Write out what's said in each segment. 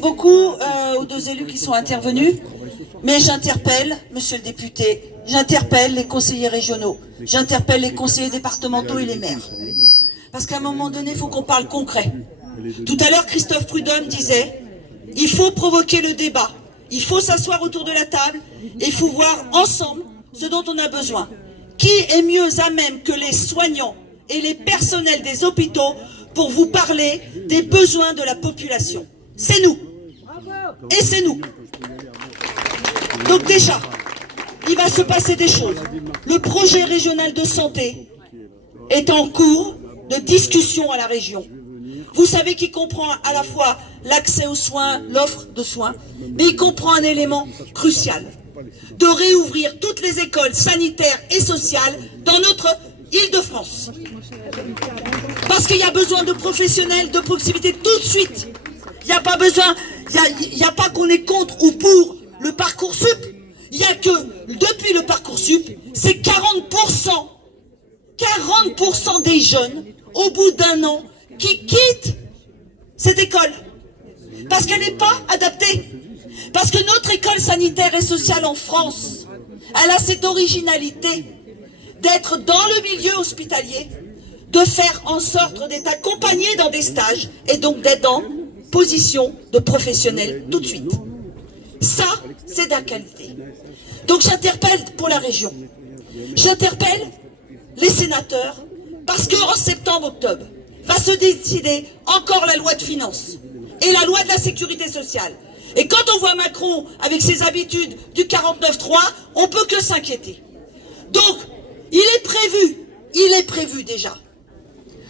Beaucoup aux deux élus qui sont intervenus, mais j'interpelle, monsieur le député, j'interpelle les conseillers régionaux, j'interpelle les conseillers départementaux et les maires. Parce qu'à un moment donné, il faut qu'on parle concret. Tout à l'heure, Christophe Prudhomme disait, il faut provoquer le débat, il faut s'asseoir autour de la table, et il faut voir ensemble ce dont on a besoin. Qui est mieux à même que les soignants et les personnels des hôpitaux pour vous parler des besoins de la population? C'est nous. Et c'est nous. Donc déjà, il va se passer des choses. Le projet régional de santé est en cours de discussion à la région. Vous savez qu'il comprend à la fois l'accès aux soins, l'offre de soins, mais il comprend un élément crucial, de réouvrir toutes les écoles sanitaires et sociales dans notre Île-de-France. Parce qu'il y a besoin de professionnels de proximité tout de suite. Il n'y a pas besoin, il n'y a pas qu'on est contre ou pour le Parcoursup. Il n'y a que, depuis le Parcoursup, c'est 40% des jeunes, au bout d'un an, qui quittent cette école. Parce qu'elle n'est pas adaptée. Parce que notre école sanitaire et sociale en France, elle a cette originalité d'être dans le milieu hospitalier, de faire en sorte d'être accompagné dans des stages et donc d'être en position de professionnel tout de suite. Ça, c'est de la qualité. Donc j'interpelle pour la région. J'interpelle les sénateurs parce qu'en septembre-octobre va se décider encore la loi de finances et la loi de la sécurité sociale. Et quand on voit Macron avec ses habitudes du 49.3, on peut que s'inquiéter. Donc, il est prévu déjà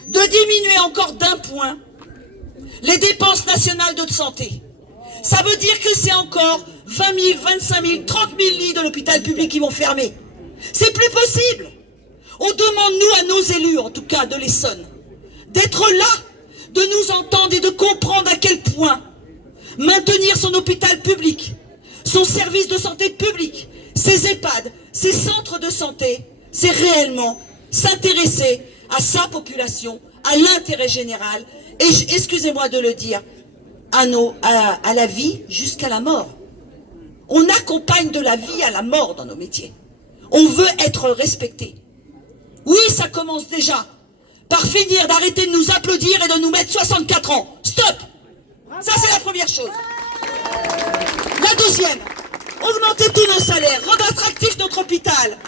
de diminuer encore d'1 point les dépenses nationales de santé. Ça veut dire que c'est encore 20 000, 25 000, 30 000 lits de l'hôpital public qui vont fermer. C'est plus possible. On demande, nous, à nos élus, en tout cas de l'Essonne, d'être là, de nous entendre et de comprendre à quel point maintenir son hôpital public, son service de santé public, ses EHPAD, ses centres de santé, c'est réellement s'intéresser à sa population, à l'intérêt général, et excusez-moi de le dire, à la vie jusqu'à la mort. On accompagne de la vie à la mort dans nos métiers. On veut être respecté. Oui, ça commence déjà par finir d'arrêter de nous applaudir et de nous mettre 64 ans. Stop! Ça, c'est la première chose. La deuxième, augmenter tous nos salaires, rendre attractif notre hôpital,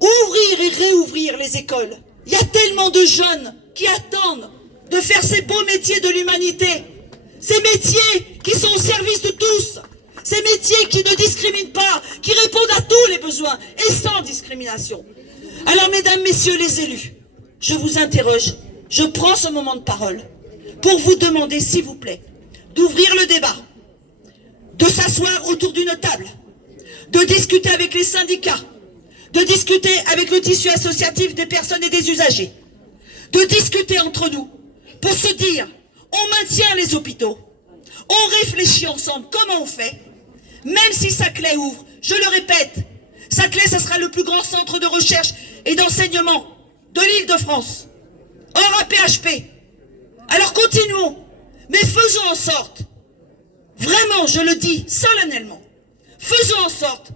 ouvrir et réouvrir les écoles. Il y a tellement de jeunes qui attendent de faire ces beaux métiers de l'humanité, ces métiers qui sont au service de tous, ces métiers qui ne discriminent pas, qui répondent à tous les besoins et sans discrimination. Alors, mesdames, messieurs les élus, je vous interroge, je prends ce moment de parole pour vous demander, s'il vous plaît, d'ouvrir le débat, de s'asseoir autour d'une table, de discuter avec les syndicats, de discuter avec le tissu associatif des personnes et des usagers, de discuter entre nous pour se dire, on maintient les hôpitaux, on réfléchit ensemble comment on fait, même si Saclay ouvre, je le répète, Saclay, ça sera le plus grand centre de recherche et d'enseignement de l'Île-de-France, hors AP-HP. Alors continuons, mais faisons en sorte, vraiment, je le dis solennellement, faisons en sorte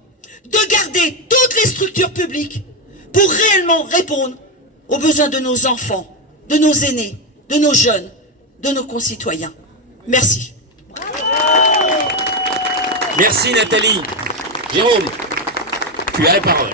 de garder toutes les structures publiques pour réellement répondre aux besoins de nos enfants, de nos aînés, de nos jeunes, de nos concitoyens. Merci. Merci Nathalie. Jérôme, tu as la parole.